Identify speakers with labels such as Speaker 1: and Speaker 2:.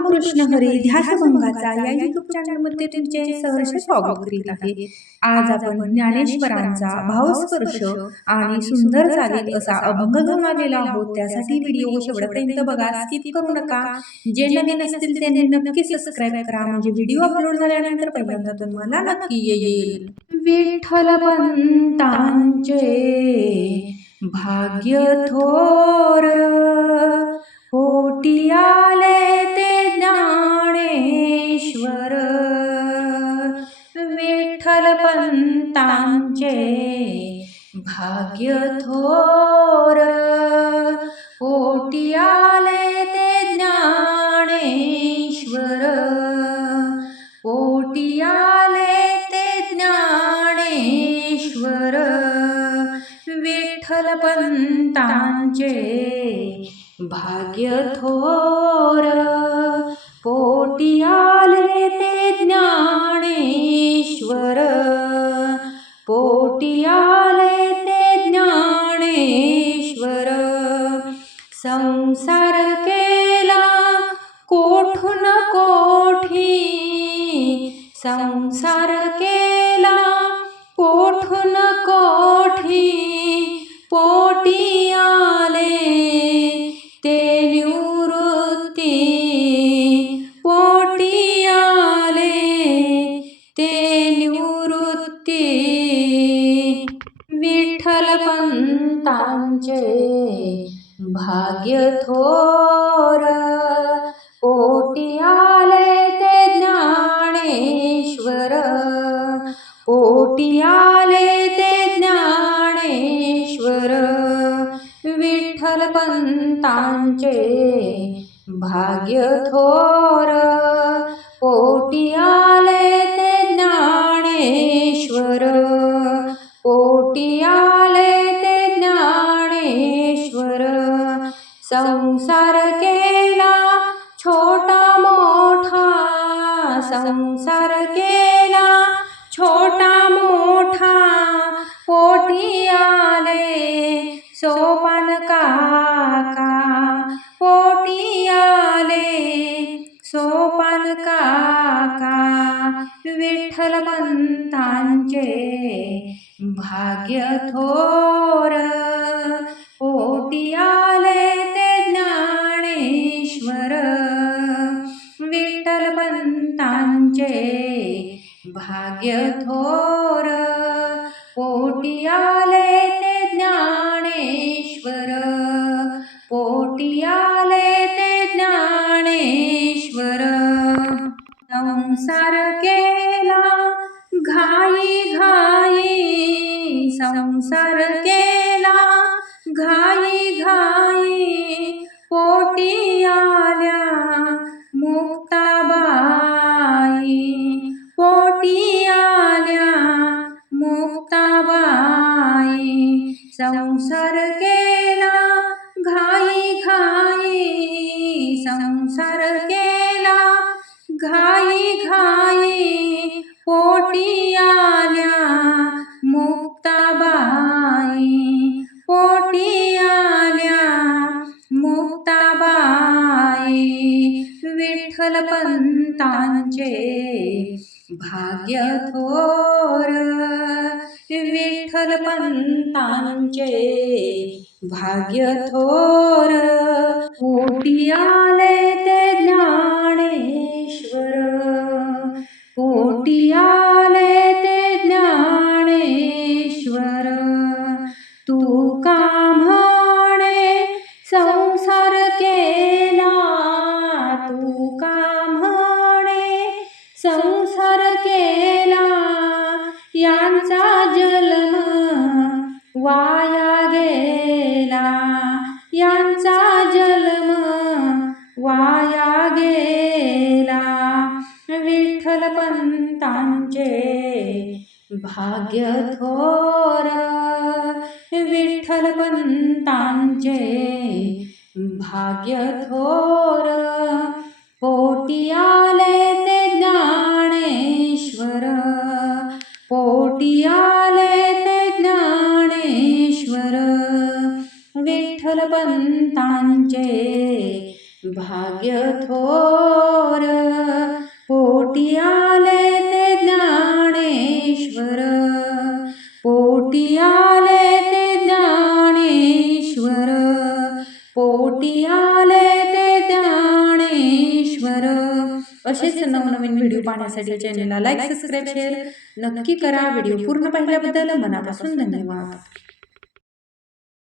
Speaker 1: रामकृष्ण हरी ध्यासभंगाचा या युट्यूब चॅनलमध्ये तुमचे सहर्ष स्वागत करीत आहे. आज आपण ज्ञानेश्वरांचा भावस्पर्श आणि सुंदर चालेल असा अभंग घेऊन आलेला आहोत. त्यासाठी व्हिडिओ शेवटपर्यंत बघा स्किप करू नका. जे नवीन असतील त्यांनी नक्की सबस्क्राईब करा. म्हणजे व्हिडिओ अपलोड झाल्यानंतर पहिल्यांदा तुम्हाला नक्की येईल. विठ्ठल पंतांचे भाग्य थोर पोटी आले ते विठ्ठल पंतांचे भाग्य थोर. पोटी आले ते ज्ञानेश्वर. पोटी आले ते ज्ञानेश्वर. विठ्ठल पंतांचे भाग्य थोर. पोटी आले संसार केला कोठून कोठी? संसार केला भाग्य थोर. कोटी आले ते ज्ञानेश्वर. कोटी आले ते ज्ञानेश्वर. विठ्ठल पंतांचे भाग्य थोर. कोटी आले संसार केला छोटा मोठा संसार केला छोटा मोठा पोटी आले सोपान काका पोटी आले सोपान काका विठ्ठल पंतांचे भाग्य थोर पोटी आले भाग्य थोर पोटी आले ते ज्ञानेश्वर पोटी आले ते ज्ञानेश्वर. संसार केला घाई घाई संसार केला घाई घाई विठ्ठल पंतांचे भाग्य थोर विठ्ठल पंतांचे भाग्य थोर. कोटी आले ते ज्ञानेश्वर कोटी आले वाया गेला. यांचा जन्म वाया गेला. विठ्ठल पंतांचे भाग्य थोर. विठ्ठल पंतांचे भाग्य थोर. विठ्ठल भाग्य थोर पोटी आले ते ज्ञानेश्वर पोटी आले ते ज्ञानेश्वर पोटी आले ते ज्ञानेश्वर. असेच नवनवीन व्हिडिओ पाहण्यासाठी चॅनलला लाईक सबस्क्राईब शेअर नक्की करा. व्हिडिओ पूर्ण पाहिल्याबद्दल मनापासून धन्यवाद.